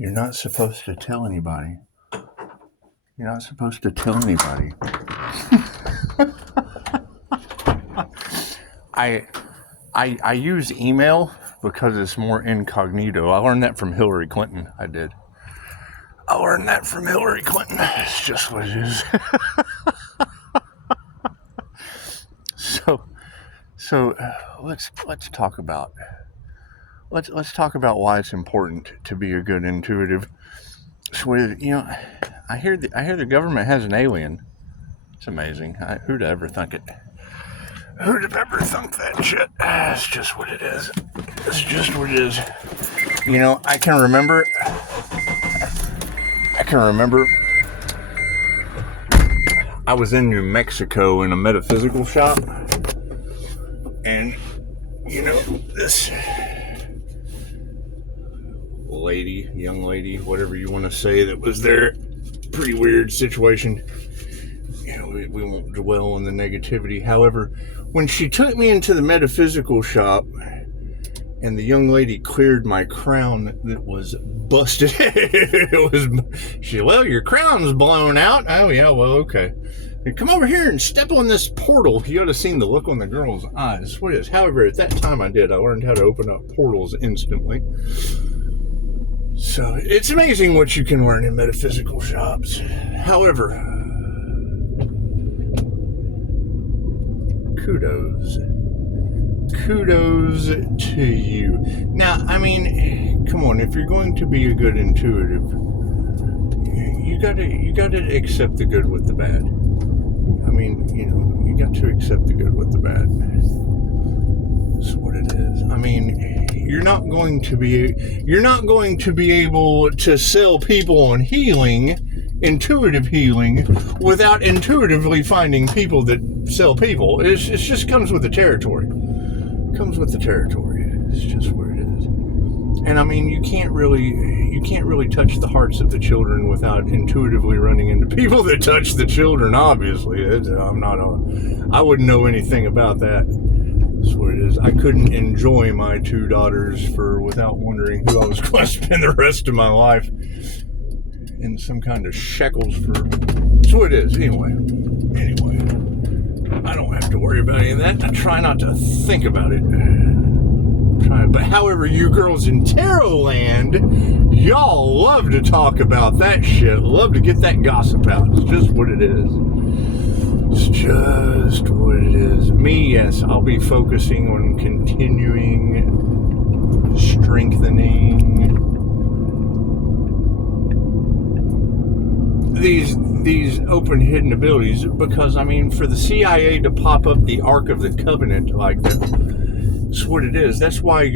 You're not supposed to tell anybody. You're not supposed to tell anybody. I use email because it's more incognito. I learned that from Hillary Clinton. I learned that from Hillary Clinton. It's just what it is. So let's talk about why it's important to be a good intuitive. So, I hear the government has an alien. It's amazing. Who'd ever thunk it? Who'd have ever thunk that shit? It's just what it is. It's just what it is. I can remember I was in New Mexico in a metaphysical shop, and this young lady, whatever you want to say, that was there, pretty weird situation. We won't dwell on the negativity. However, when she took me into the metaphysical shop and the young lady cleared my crown that was busted, well, your crown's blown out. Oh yeah, well, okay. Come over here and step on this portal. You ought to have seen the look on the girl's eyes. What is? However, at that time I learned how to open up portals instantly. So it's amazing what you can learn in metaphysical shops. However, kudos to you. Now, come on, if you're going to be a good intuitive, you gotta accept the good with the bad. You got to accept the good with the bad. That's what it is. You're not going to be able to sell people on intuitive healing, without intuitively finding people that sell people. It just comes with the territory. It's just where it is. And you can't really touch the hearts of the children without intuitively running into people that touch the children. Obviously, I wouldn't know anything about that. That's what it is. I couldn't enjoy my two daughters without wondering who I was going to spend the rest of my life in some kind of shackles for. That's what it is. Anyway, I don't have to worry about any of that. I try not to think about it. But however, you girls in Tarot land, y'all love to talk about that shit. Love to get that gossip out. It's just what it is. It's just what it is. Me, yes, I'll be focusing on continuing strengthening these open hidden abilities, because for the CIA to pop up the Ark of the Covenant like that, that's what it is. That's why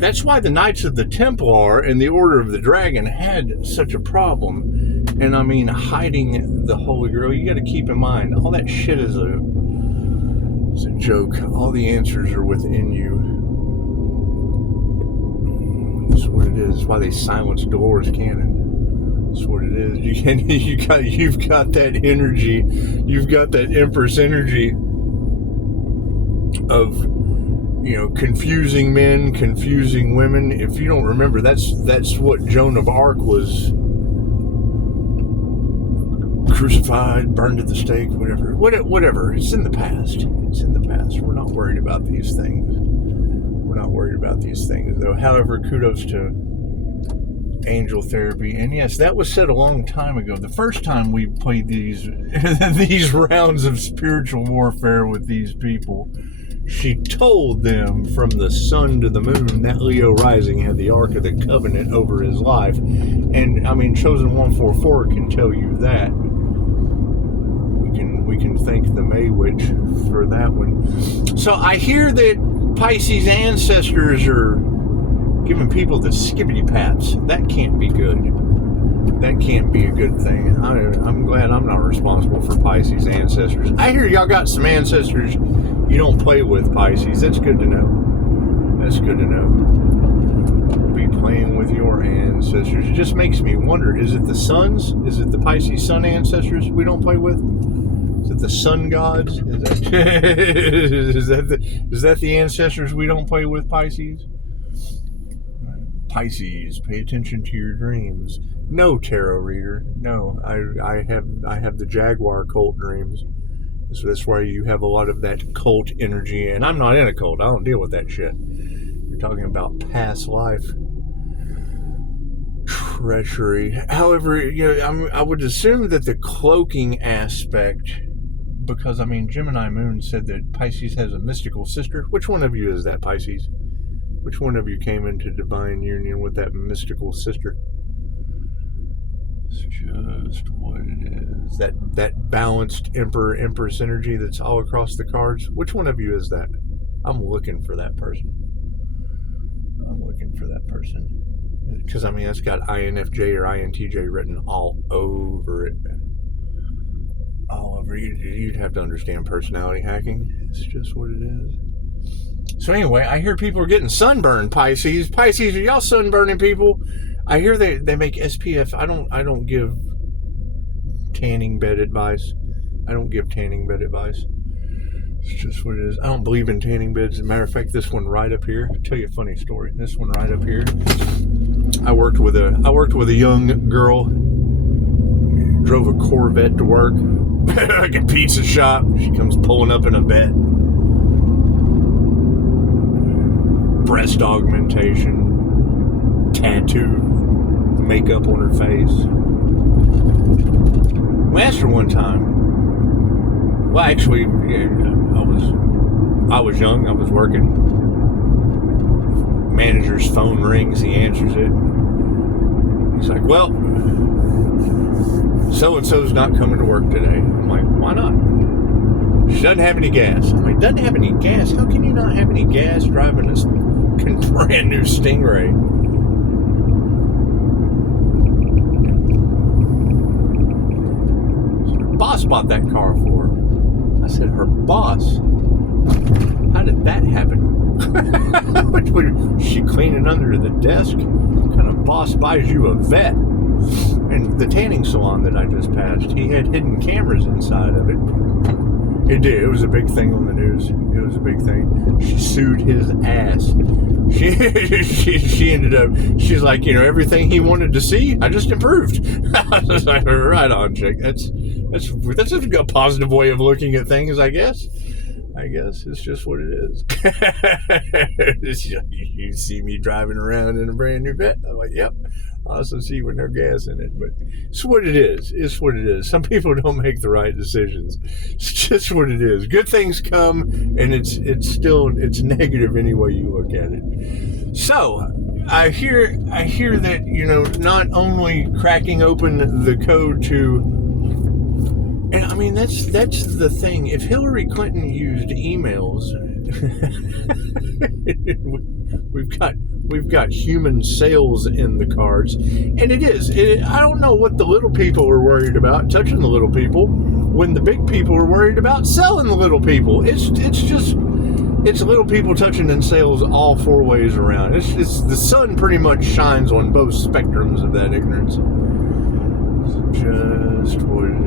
that's why the Knights of the Templar and the Order of the Dragon had such a problem. And hiding the Holy Grail, you got to keep in mind, all that shit is a joke. All the answers are within you. That's what it is. That's why they silenced Dolores Cannon. That's what it is. You've got that energy. You've got that Empress energy of confusing men, confusing women. If you don't remember, that's what Joan of Arc was. Crucified, burned at the stake, whatever. It's in the past. We're not worried about these things. Though. However, kudos to angel therapy. And yes, that was said a long time ago. The first time we played these rounds of spiritual warfare with these people, she told them from the sun to the moon that Leo rising had the Ark of the Covenant over his life. And Chosen 144 can tell you that. We can thank the May Witch for that one. So I hear that Pisces ancestors are giving people the skibbity pats. That can't be good. That can't be a good thing. I'm glad I'm not responsible for Pisces ancestors. I hear y'all got some ancestors you don't play with, Pisces. That's good to know. Be playing with your ancestors. It just makes me wonder, is it the suns? Is it the Pisces sun ancestors we don't play with? Is it the sun gods? Is that the ancestors we don't play with, Pisces? Pisces, pay attention to your dreams. No, tarot reader. No, I have the Jaguar cult dreams. So that's why you have a lot of that cult energy. And I'm not in a cult. I don't deal with that shit. You're talking about past life. Treachery. However, I would assume that the cloaking aspect, because Gemini Moon said that Pisces has a mystical sister. Which one of you is that, Pisces? Which one of you came into divine union with that mystical sister? It's just what it is. That balanced Emperor Empress energy that's all across the cards. Which one of you is that? I'm looking for that person. Because that's got INFJ or INTJ written all over it. All over. You'd have to understand personality hacking. It's just what it is. So anyway, I hear people are getting sunburned, Pisces. Pisces, are y'all sunburning people? I hear they make SPF. I don't give tanning bed advice. It's just what it is. I don't believe in tanning beds. As a matter of fact, this one right up here. I'll tell you a funny story. This one right up here. I worked with a young girl. Drove a Corvette to work. Like a pizza shop. She comes pulling up in a vet. Breast augmentation. Tattoo. Makeup on her face. I asked her one time. Well, actually, I was young. I was working. Manager's phone rings. He answers it. He's like, "Well, so-and-so's not coming to work today." I'm like, "Why not?" She doesn't have any gas. I'm like, "Doesn't have any gas? How can you not have any gas driving a brand new Stingray?" Her boss bought that car for her. I said, "Her boss? How did that happen?" Was she cleaning under the desk? What kind of boss buys you a vet? And the tanning salon that I just passed, he had hidden cameras inside of it. It did. It was a big thing on the news. It was a big thing. She sued his ass. She ended up, she's like, everything he wanted to see, I just improved. I was like, right on, chick. That's a positive way of looking at things, I guess. It's just what it is. You see me driving around in a brand new vet. I'm like, yep. I also see with no gas in it, but it's what it is. It's what it is. Some people don't make the right decisions. It's just what it is. Good things come, and it's negative any way you look at it. So I hear that not only cracking open the code to. And that's the thing. If Hillary Clinton used emails, we've got human sales in the cards, and it is. I don't know what the little people are worried about touching the little people when the big people are worried about selling the little people. It's little people touching and sales all four ways around. It's the sun pretty much shines on both spectrums of that ignorance. It's just what it is.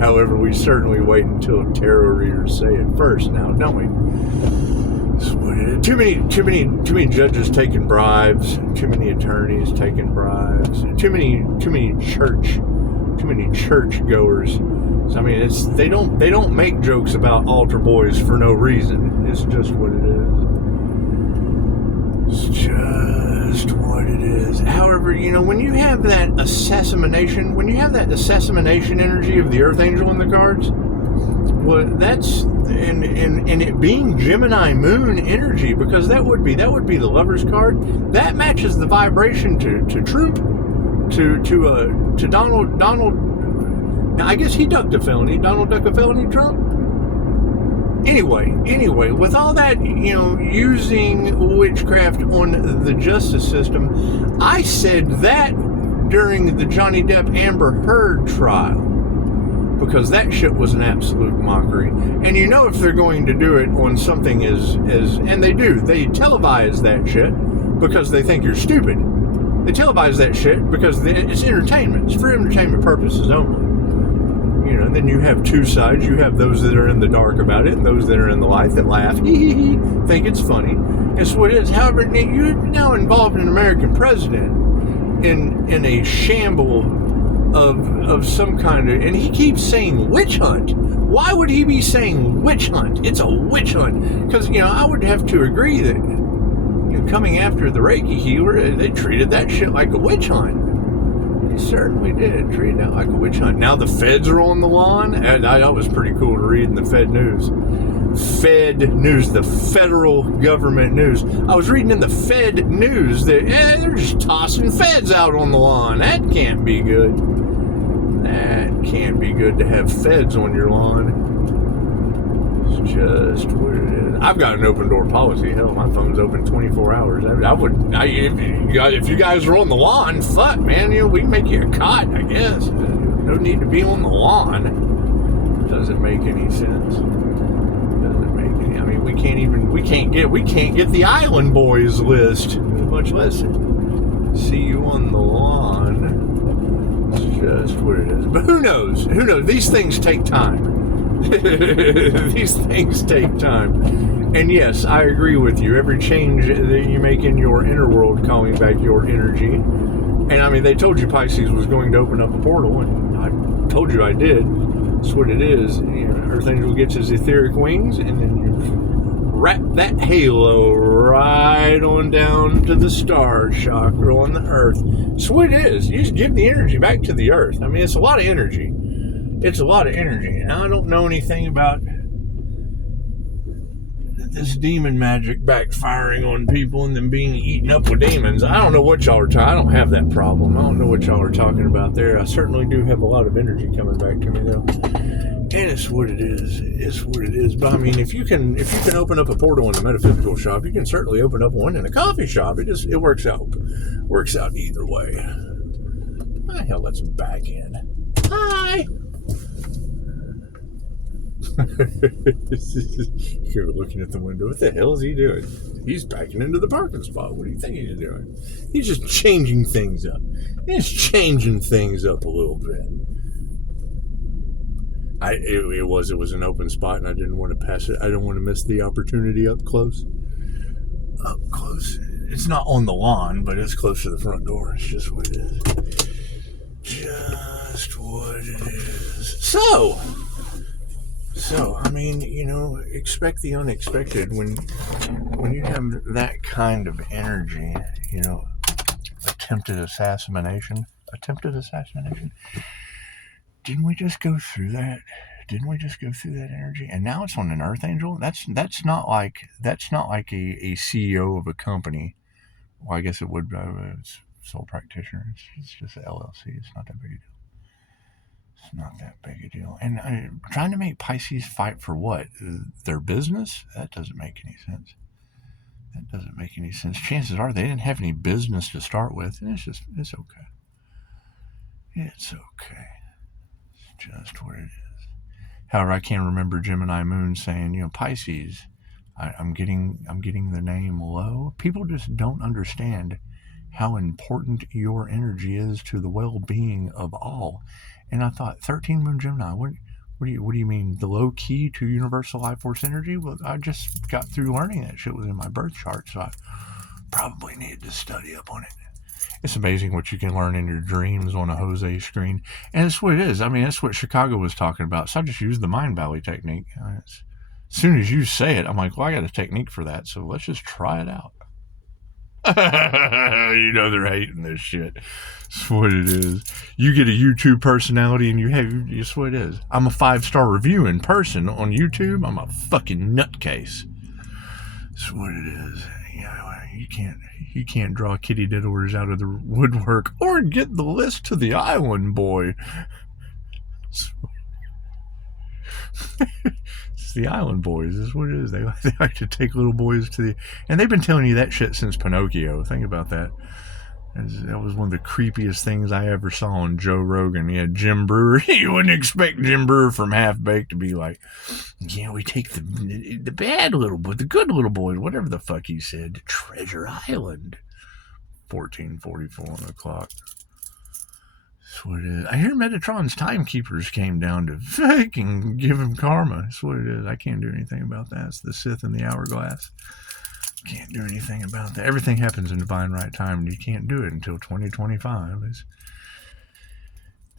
However, we certainly wait until tarot readers say it first now, don't we? Too many judges taking bribes, too many attorneys taking bribes, too many church goers. They don't make jokes about altar boys for no reason. It's just what it is. It's just what it is. However, when you have that assassination energy of the Earth Angel in the cards, well, that's and it being Gemini Moon energy, because that would be the Lover's card. That matches the vibration to Trump, to Donald. Now, I guess he ducked a felony. Donald ducked a felony. Trump. Anyway, with all that, using witchcraft on the justice system, I said that during the Johnny Depp Amber Heard trial, because that shit was an absolute mockery. And if they're going to do it on something and they televise that shit because they think you're stupid. They televise that shit because it's entertainment. It's for entertainment purposes only. And then you have two sides. You have those that are in the dark about it and those that are in the light that laugh, think it's funny. It's what it is. However, you're now involved in an American president in a shamble of some kind of, and he keeps saying witch hunt. Why would he be saying witch hunt? It's a witch hunt. Because, I would have to agree that coming after the Reiki healer, they treated that shit like a witch hunt. They certainly did. Treated that like a witch hunt. Now the feds are on the lawn, and that was pretty cool to read in the Fed News. Fed News, the federal government news. I was reading in the Fed News that they're just tossing feds out on the lawn. That can't be good. That can't be good to have feds on your lawn. It's just what it is. I've got an open door policy. Hell, my phone's open 24 hours. If you guys are on the lawn, fuck, man, we can make you a cot, I guess. No need to be on the lawn. Doesn't make any sense. I mean, we can't get the Island Boys list, much less see you on the lawn. It's just what it is. But who knows? These things take time. These things take time. And yes, I agree with you. Every change that you make in your inner world, calling back your energy. And I mean, they told you Pisces was going to open up a portal, and I told you I did. That's what it is. Earth Angel gets his etheric wings, and then you wrap that halo right on down to the star chakra on the earth. That's what it is. You just give the energy back to the earth. I mean, it's a lot of energy. It's a lot of energy. Now, I don't know anything about this demon magic backfiring on people and them being eaten up with demons. I don't know what y'all are talking. I don't have that problem. I don't know what y'all are talking about there. I certainly do have a lot of energy coming back to me, though. And it's what it is. It's what it is. But I mean, if you can open up a portal in a metaphysical shop, you can certainly open up one in a coffee shop. It works out. Works out either way. What the hell? Let's back in. Hi. You're looking at the window. What the hell is he doing? He's backing into the parking spot. What do you think he's doing? He's just changing things up. He's changing things up a little bit. It was an open spot, and I didn't want to pass it. I didn't want to miss the opportunity up close. Up close. It's not on the lawn, but it's close to the front door. It's just what it is. Just what it is. So, I mean, expect the unexpected when you have that kind of energy, attempted assassination. Didn't we just go through that? Energy? And now it's on an Earth Angel? That's not like a CEO of a company. Well, I guess it would be a sole practitioner. It's just an LLC. It's not that big a deal. It's not that big a deal. And trying to make Pisces fight for what? Their business? That doesn't make any sense. Chances are they didn't have any business to start with. And it's okay. It's okay. It's just what it is. However, I can't remember Gemini Moon saying, Pisces, I'm getting the name Lowe. People just don't understand how important your energy is to the well-being of all. And I thought, 13 Moon Gemini, what do you mean? The low key to universal life force energy? Well, I just got through learning that shit was in my birth chart, so I probably needed to study up on it. It's amazing what you can learn in your dreams on a Jose screen. And it's what it is. I mean, that's what Chicago was talking about. So I just used the Mind Valley technique. As soon as you say it, I'm like, well, I got a technique for that, so let's just try it out. They're hating this shit. That's what it is. You get a YouTube personality and it's what it is. I'm a 5-star review in person on YouTube. I'm a fucking nutcase. That's what it is. You can't draw kitty diddlers out of the woodwork or get the list to the Island Boy. It's the Island Boys. Is what it is. They like to take little boys and they've been telling you that shit since Pinocchio. Think about that. That was one of the creepiest things I ever saw on Joe Rogan. He had Jim Brewer. You wouldn't expect Jim Brewer from Half Baked to be like, we take the bad little boy, the good little boys, whatever the fuck he said, to Treasure Island. 14:44 on the clock. That's what it is. I hear Metatron's timekeepers came down to fucking give him karma. That's what it is. I can't do anything about that. It's the Scythe and the HourGlass. Can't do anything about that. Everything happens in divine right time, and you can't do it until 2025. It's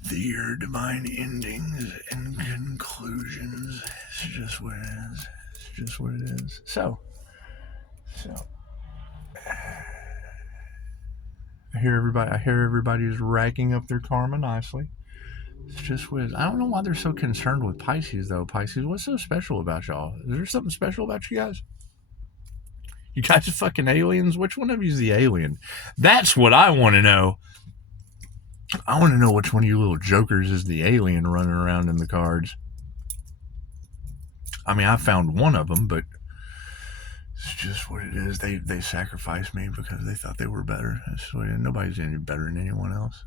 the year of divine endings and conclusions. It's just what it is. It's just what it is. So I hear everybody's racking up their karma nicely. It's just what it is. I don't know why they're so concerned with Pisces, though. Pisces, what's so special about y'all? Is there something special about you guys? You guys are fucking aliens? Which one of you is the alien? That's what I want to know. I want to know which one of you little jokers is the alien running around in the cards. I mean, I found one of them, but it's just what it is. They sacrificed me because they thought they were better. That's what it is. Nobody's any better than anyone else.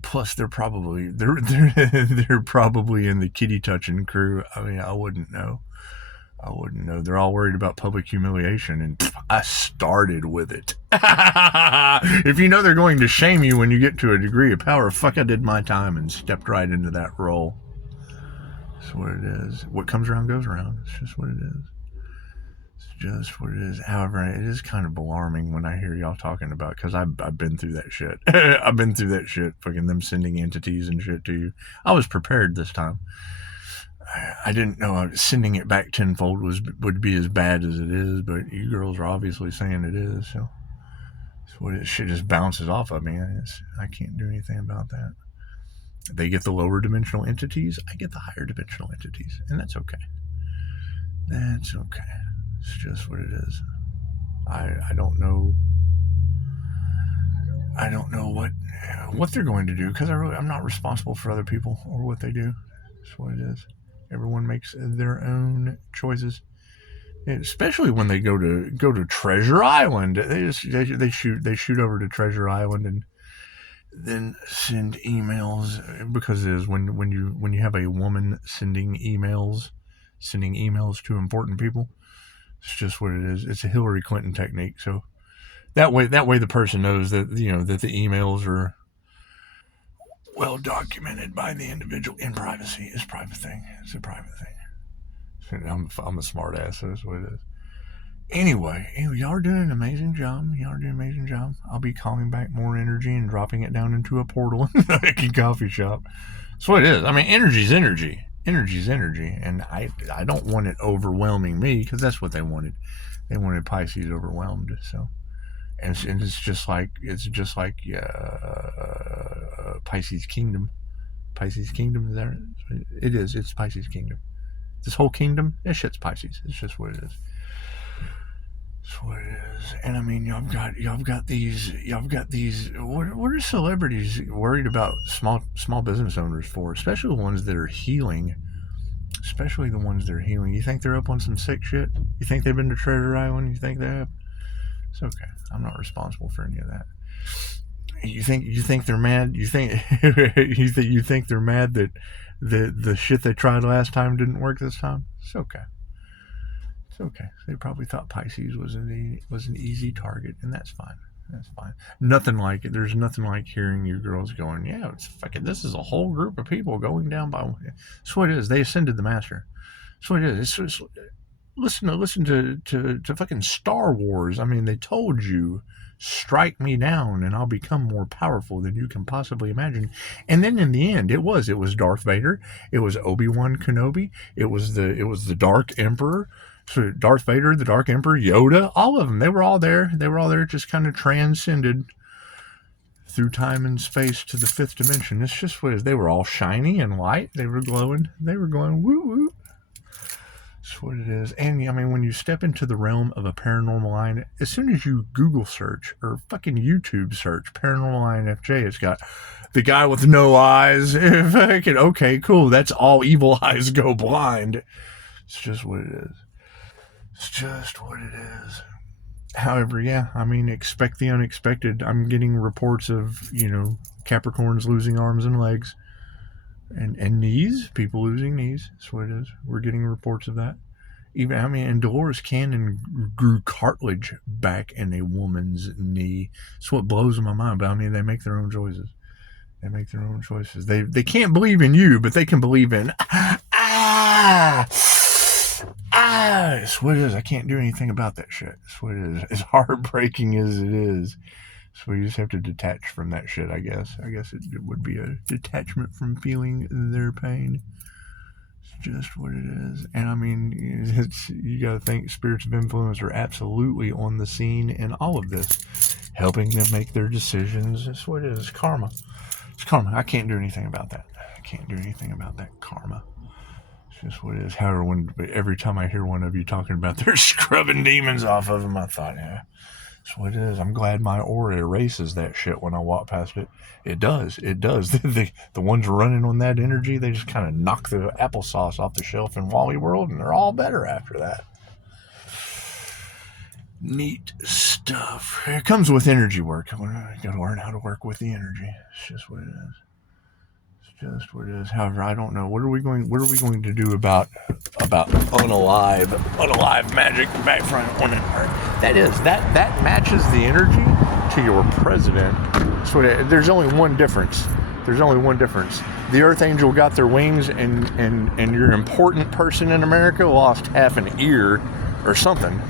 Plus, they're probably in the kitty touching crew. I mean, I wouldn't know. They're all worried about public humiliation, and I started with it. If you know they're going to shame you when you get to a degree of power, fuck, I did my time and stepped right into that role. That's what it is. What comes around goes around. It's just what it is. It's just what it is. However, it is kind of alarming when I hear y'all talking about, because I've been through that shit. I've been through that shit, fucking them sending entities and shit to you. I was prepared this time. I didn't know sending it back tenfold would be as bad as it is, but you girls are obviously saying it is, so it's what it shit just bounces off of me. I can't do anything about that. They get the lower dimensional entities, I get the higher dimensional entities, and that's okay. That's okay. It's just what it is. I don't know. I don't know what they're going to do, because I'm not responsible for other people or what they do. That's what it is. Everyone makes their own choices, especially when they go to Treasure Island. They shoot over to Treasure Island and then send emails, because it is when you have a woman sending emails to important people. It's just what it is. It's a Hillary Clinton technique. So that way the person knows that that the emails are well documented by the individual in privacy. It's a private thing. It's a private thing. I'm a smart ass, so that's what it is. Anyway, y'all are doing an amazing job. I'll be calling back more energy and dropping it down into a portal in a coffee shop. That's what it is. I mean, energy's energy. Energy's energy. And I don't want it overwhelming me, because that's what they wanted. They wanted Pisces overwhelmed. So, and it's just like Pisces Kingdom. Pisces Kingdom, is that it is. It's Pisces Kingdom. This whole kingdom, that shit's Pisces. It's just what it is. That's what it is. And I mean, y'all got these. What are celebrities worried about small business owners for? Especially the ones that are healing. You think they're up on some sick shit? You think they've been to Treasure Island? You think they have? It's okay. I'm not responsible for any of that. You think they're mad? You think they're mad that the shit they tried last time didn't work this time? It's okay. It's okay. They probably thought Pisces was an easy target, and that's fine. That's fine. Nothing like it. There's nothing like hearing you girls going, yeah, it's fucking, this is a whole group of people going down by. That's what it is. They ascended the master. That's what it is. It's listen to fucking Star Wars. I mean, they told you, strike me down and I'll become more powerful than you can possibly imagine. And then in the end, it was Darth Vader, it was Obi-Wan Kenobi, it was the Dark Emperor. So Darth Vader, the Dark Emperor, Yoda, all of them, they were all there. Just kind of transcended through time and space to the fifth dimension. It's just what it is. They were all shiny and light. They were glowing. They were going woo woo. That's what it is. And I mean, when you step into the realm of a paranormal line, as soon as you Google search or fucking YouTube search paranormal INFJ, it's got the guy with no eyes. Okay, cool. That's all evil eyes go blind. It's just what it is. It's just what it is. However, yeah, I mean, expect the unexpected. I'm getting reports of, Capricorns losing arms and legs and knees, people losing knees. That's what it is. We're getting reports of that. And Dolores Cannon grew cartilage back in a woman's knee. That's what blows my mind. But I mean, they make their own choices. They can't believe in you, but they can believe in It's what it is. I can't do anything about that shit. It's what it is. As heartbreaking as it is. So you just have to detach from that shit, I guess. I guess it would be a detachment from feeling their pain. It's just what it is. And I mean, you got to think spirits of influence are absolutely on the scene in all of this, helping them make their decisions. That's what it is. Karma. It's karma. I can't do anything about that. I can't do anything about that karma. It's just what it is. However, every time I hear one of you talking about they're scrubbing demons off of them, I thought, yeah, that's what it is. I'm glad my aura erases that shit when I walk past it. It does. It does. The ones running on that energy, they just kind of knock the applesauce off the shelf in Wally World, and they're all better after that. Neat stuff. It comes with energy work. You got to learn how to work with the energy. It's just what it is. It's just what it is. However, I don't know. What are we going to do about unalive magic back front on it? That matches the energy to your president. So there's only one difference. The Archangel got their wings, and your important person in America lost half an ear or something.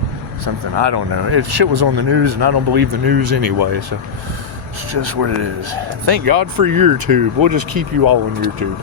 I don't know. Shit was on the news, and I don't believe the news anyway, so it's just what it is. Thank God for YouTube. We'll just keep you all on YouTube.